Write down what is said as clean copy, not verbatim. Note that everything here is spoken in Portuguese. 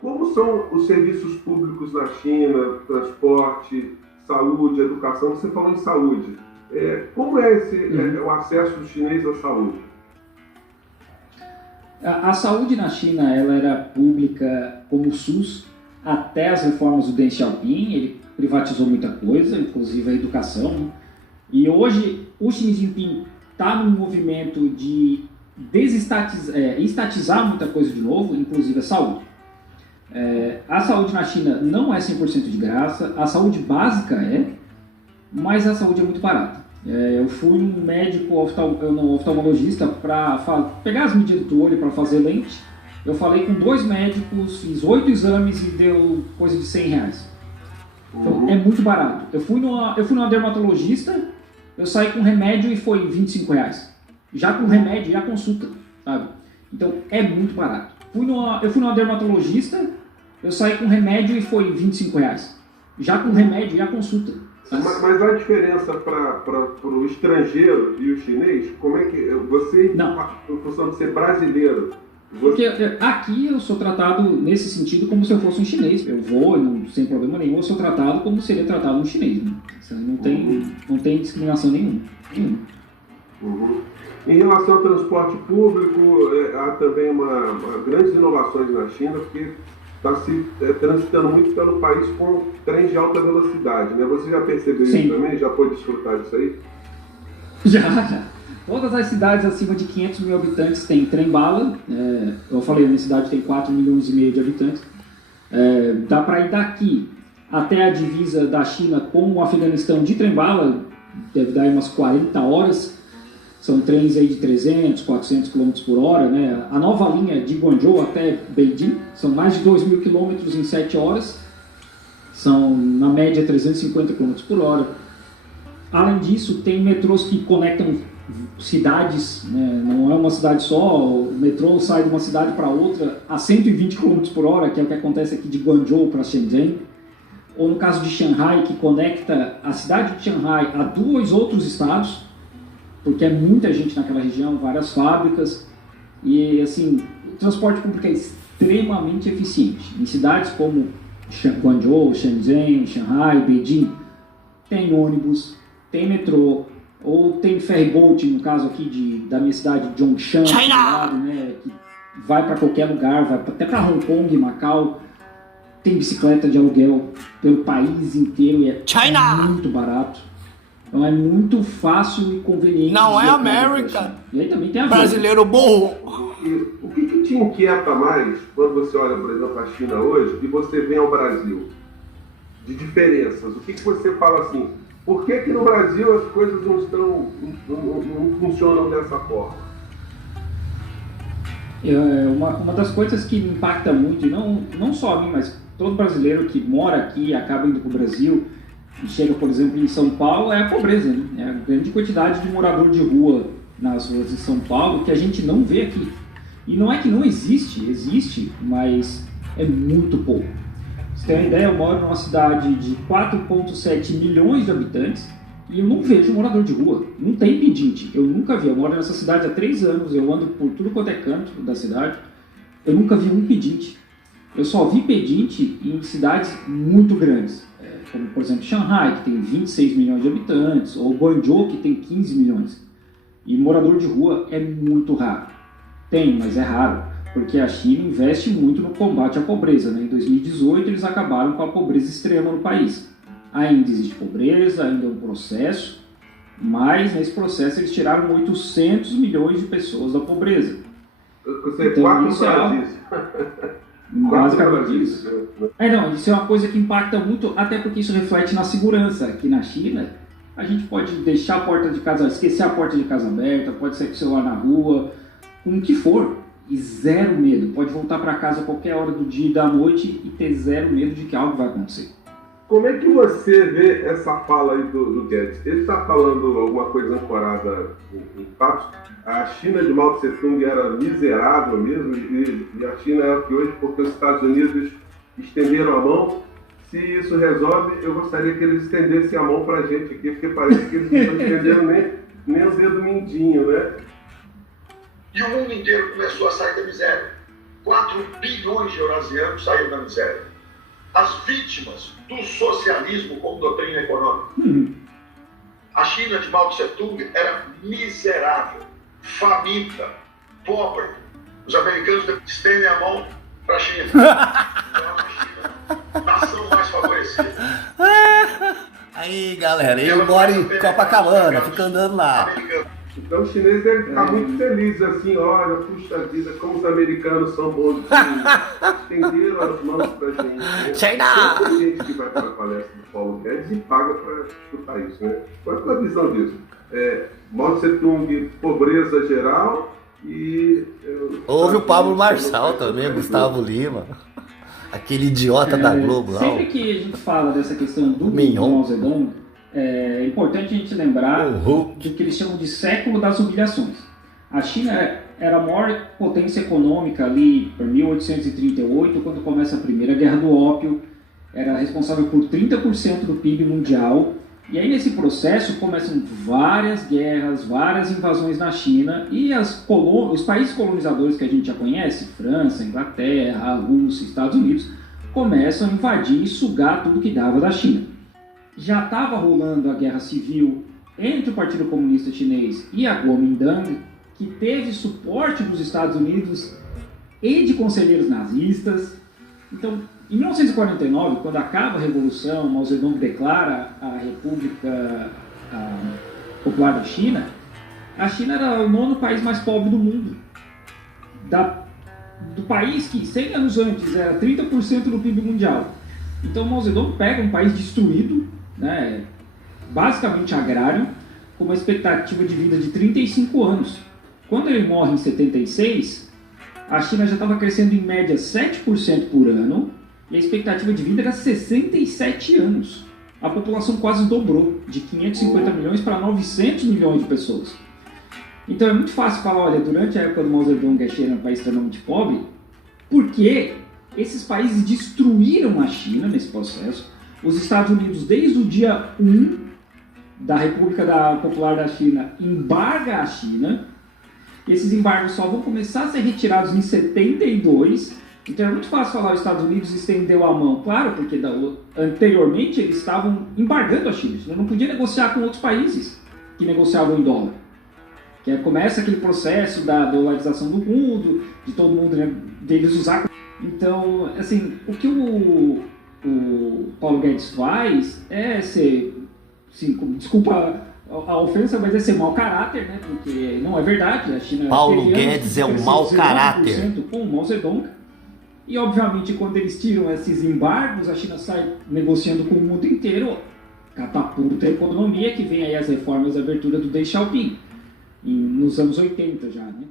Como são os serviços públicos na China, transporte, saúde, educação? Você falou em saúde. Como é o acesso dos chineses à saúde? A saúde na China ela era pública como o SUS até as reformas do Deng Xiaoping. Ele privatizou muita coisa, inclusive a educação. E hoje o Xi Jinping está num movimento de estatizar muita coisa de novo, inclusive a saúde. A saúde na China não é 100% de graça, a saúde básica mas a saúde é muito barata. Eu fui um médico oftalmologista para pegar as medidas do olho para fazer lente. Eu falei com 2 médicos, fiz 8 exames e deu coisa de R$100. Então é muito barato. Eu fui numa dermatologista, eu saí com remédio e foi R$25. Já com remédio e a consulta, sabe? Então é muito barato. Eu fui numa dermatologista, eu saí com remédio e foi R$25. Já com remédio e a consulta. Mas a diferença para o estrangeiro e o chinês, como é que você, em função de ser brasileiro... Porque aqui eu sou tratado nesse sentido como se eu fosse um chinês. Eu vou, sem problema nenhum, eu sou tratado como seria tratado um chinês. Né? Não tem discriminação nenhuma. Em relação ao transporte público, há também grandes inovações na China, porque está se transitando muito pelo país com trens de alta velocidade, né? Você já percebeu isso também? Já pôde desfrutar disso aí? Já. Todas as cidades acima de 500 mil habitantes têm trem-bala. Eu falei, a minha cidade tem 4,5 milhões de habitantes. Dá para ir daqui até a divisa da China com o Afeganistão de trem-bala, deve dar umas 40 horas. São trens aí de 300, 400 km por hora, né? A nova linha de Guangzhou até Beijing são mais de 2.000 km em 7 horas. São, na média, 350 km por hora. Além disso, tem metrôs que conectam cidades, né? Não é uma cidade só. O metrô sai de uma cidade para outra a 120 km por hora, que é o que acontece aqui de Guangzhou para Shenzhen. Ou no caso de Shanghai, que conecta a cidade de Shanghai a 2 outros estados, porque é muita gente naquela região, várias fábricas, e assim, o transporte público é extremamente eficiente. Em cidades como Guangzhou, Shenzhen, Shanghai, Beijing, tem ônibus, tem metrô, ou tem ferryboat, no caso aqui da minha cidade, de Zhongshan, né, que vai para qualquer lugar, vai até para Hong Kong, Macau. Tem bicicleta de aluguel pelo país inteiro e é muito barato. Então é muito fácil e conveniente. Não é América. E aí também tem a brasileiro burro. O que te inquieta mais quando você olha, por exemplo, a China hoje e você vem ao Brasil? De diferenças. O que você fala assim? Por que no Brasil as coisas não funcionam dessa forma? Uma das coisas que me impacta muito, e não só a mim, mas todo brasileiro que mora aqui e acaba indo para o Brasil e chega, por exemplo, em São Paulo, é a pobreza, né? É a grande quantidade de morador de rua nas ruas de São Paulo que a gente não vê aqui. E não é que não existe, mas é muito pouco. Você tem uma ideia, eu moro numa cidade de 4,7 milhões de habitantes e eu não vejo morador de rua. Não tem pedinte. Eu nunca vi. Eu moro nessa cidade há 3 anos, eu ando por tudo quanto é canto da cidade. Eu nunca vi um pedinte. Eu só vi pedinte em cidades muito grandes, como por exemplo Shanghai, que tem 26 milhões de habitantes, ou Guangzhou, que tem 15 milhões. E morador de rua é muito raro. Tem, mas é raro, porque a China investe muito no combate à pobreza, né? Em 2018 eles acabaram com a pobreza extrema no país. Ainda existe pobreza, ainda é um processo, mas nesse processo eles tiraram 800 milhões de pessoas da pobreza. Então isso é algo... Basicamente isso. Isso é uma coisa que impacta muito, até porque isso reflete na segurança. Aqui na China, a gente pode deixar a porta de casa, esquecer a porta de casa aberta, pode sair com o celular na rua, com o que for, e zero medo. Pode voltar para casa a qualquer hora do dia e da noite e ter zero medo de que algo vai acontecer. Como é que você vê essa fala aí do Guedes? Ele está falando alguma coisa ancorada em fatos? A China de Mao Tse-tung era miserável mesmo e a China é o que hoje porque os Estados Unidos estenderam a mão. Se isso resolve, eu gostaria que eles estendessem a mão para a gente aqui, porque parece que eles não estão estendendo nem o dedo mindinho, né? E o mundo inteiro começou a sair da miséria. 4 bilhões de eurasianos saíram da miséria. As vítimas do socialismo como doutrina econômica. A China de Mao Tse-tung era miserável, faminta, pobre. Os americanos estendem a mão para a China. Nação mais favorecida. Aí, galera, ele mora em Copacabana, fica andando lá. Então o chinês deve ficar muito feliz, assim, olha, puxa vida, como os americanos são bons, estenderam as mãos pra gente. China! Tem gente que vai para a palestra do Paulo Guedes e paga para escutar isso, né? Qual é a tua visão disso? Mao Tse-tung, pobreza geral e... Houve o Pablo Marçal também, Gustavo Lima. Aquele idiota da Globo lá. Sempre que a gente fala dessa questão do Mignon. Mao Zedong, é importante a gente lembrar do que eles chamam de século das humilhações. A China era a maior potência econômica ali por 1838, quando começa a Primeira Guerra do Ópio, era responsável por 30% do PIB mundial. E aí nesse processo começam várias guerras, várias invasões na China e os países colonizadores que a gente já conhece, França, Inglaterra, Rússia, Estados Unidos, começam a invadir e sugar tudo que dava da China. Já estava rolando a guerra civil entre o Partido Comunista Chinês e a Kuomintang, que teve suporte dos Estados Unidos e de conselheiros nazistas. Então, em 1949, quando acaba a Revolução, Mao Zedong declara a República Popular da China, a China era o 9º país mais pobre do mundo. Do país que 100 anos antes era 30% do PIB mundial. Então Mao Zedong pega um país destruído, né, basicamente agrário, com uma expectativa de vida de 35 anos. Quando ele morre em 76, a China já estava crescendo em média 7% por ano e a expectativa de vida era 67 anos. A população quase dobrou, de 550 milhões para 900 milhões de pessoas. Então é muito fácil falar, olha, durante a época do Mao Zedong a China era um país extremamente pobre, porque esses países destruíram a China nesse processo. Os Estados Unidos, desde o dia 1 da República Popular da China, embarga a China. Esses embargos só vão começar a ser retirados em 72. Então é muito fácil falar que os Estados Unidos estendeu a mão. Claro, porque anteriormente eles estavam embargando a China. A China não podia negociar com outros países que negociavam em dólar. Que começa aquele processo da dolarização do mundo, de todo mundo, né, deles usar. Então, assim, o que o Paulo Guedes faz é ser, assim, desculpa a ofensa, mas é ser mau caráter, né? Porque não é verdade. A China Paulo Guedes é um mau caráter. Com o Mao Zedong. E, obviamente, quando eles tiram esses embargos, a China sai negociando com o mundo inteiro, catapulta a economia, que vem aí as reformas de abertura do Deng Xiaoping, nos anos 80 já, né?